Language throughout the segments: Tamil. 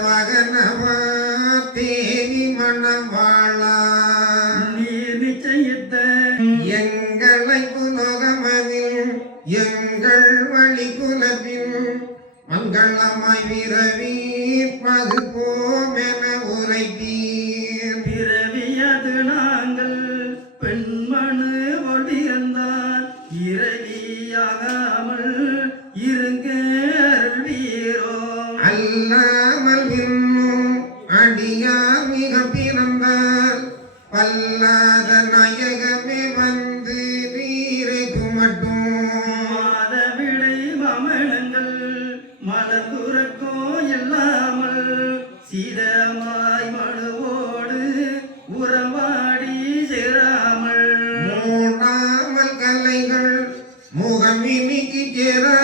வாகனவா தேவி மணவாளா நீர் நிச்சயித்த எங்களை புலோகமதில் எங்கள் வழி குலபில் மங்களமாய் விரவி பகுப்போம் என உரைத்தீர் மமணங்கள் மலர்ந்துறக்கோ இல்லாமல் சீதமாய் மனுவோடு உறவாடி சேராமல். மூன்றாமல் கலைகள் முகமினிக்கு சேரா.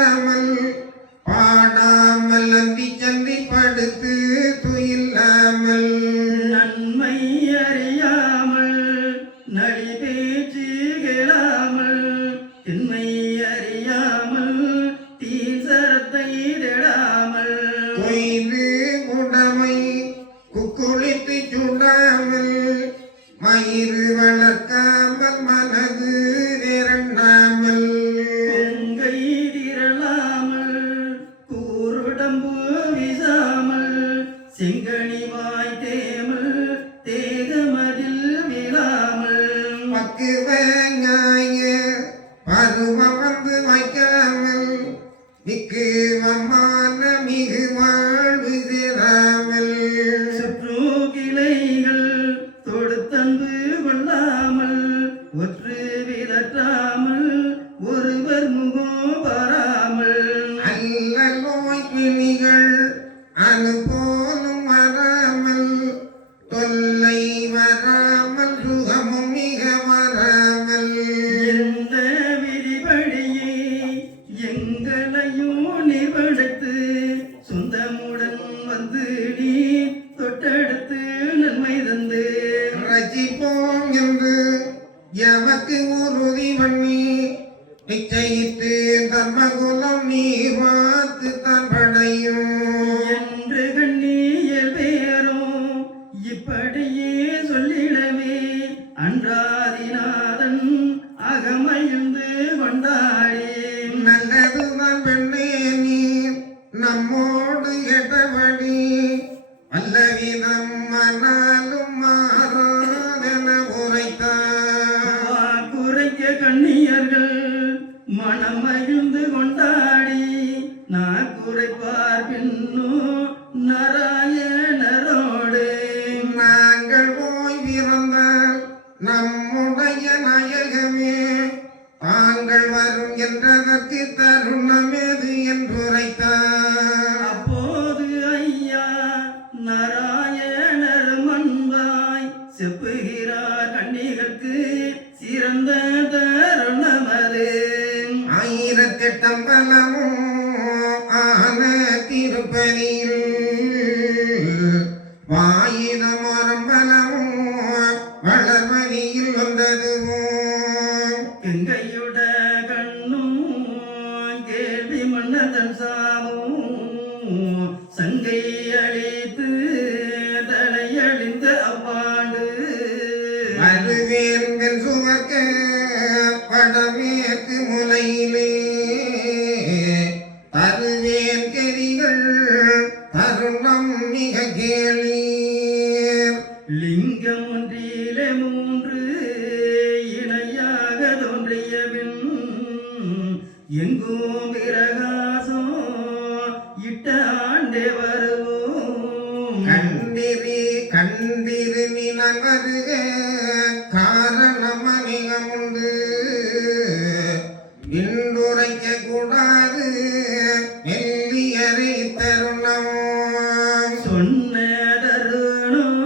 மிக்குவமான மிகு வாழ்வு சேராமல் சுற்று கிளைகள் தொடுத்தன்பு கொள்ளாமல் ஒற்று விதற்றாமல் ஒருவர் முகம் பாராமல். அல்ல நோய் பிணிகள் அனுபோலும் வராமல் தொல்லை சொந்தமுடன் வந்து நீ தொட்டெடுத்து நன்மை தந்து. ரசிப்போம் என்று எமக்கு உறுதி பண்ணி நிச்சயித்து தர்மகுலம் நீ பார்த்து தான் படையும். என்று கண்ணியல் பேரும் இப்படியே சொல்லிடவே அன்றாதிநாதன் அகமகிழ்ந்து கொண்டாடி நம்மோடு கேட்டபடி பல்லவிதம் மனாலும் மாறாதென உரைத்தார் வாக்குரைக்க கண்ணியர்கள் மனம் மகிழ்ந்து கொண்டாடி. நாக்குரைப்பார் பின்னோ நாராயணரோடு. நாங்கள் போய் பிறந்தால் நம்முடைய ஆயிரத்தெட்டம்பலமும் ஆன திருப்பதியில். வாயிரம் அரம்பலமும் வளர்மதியில் வந்ததுவும். கங்கையுட கண்ணும் கேள்வி மன்னதன் சாமும் சங்கை அழைத்து எங்கும் பிரகாசம் இட்ட ஆண்டே வருவோம். கண்டிரி கண்டிரு நினல் வருக காரணம் அநேகம் உண்டு. இன்றுரைக்க கூடாது மெல்லியரை தருணம். சொன்ன தருணம்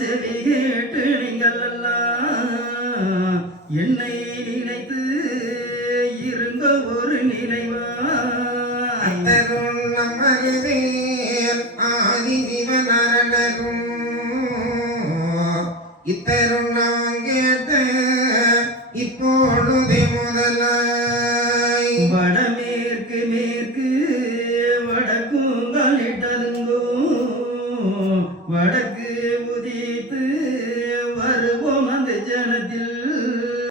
செவி கேட்டு நீங்கள் எல்லாம் என்னை நினைத்து ஒரு நினைவா அத்தருணம் வருவேன் ஆதி சிவனரணரும். இத்தருணம் கேட்ட இப்ப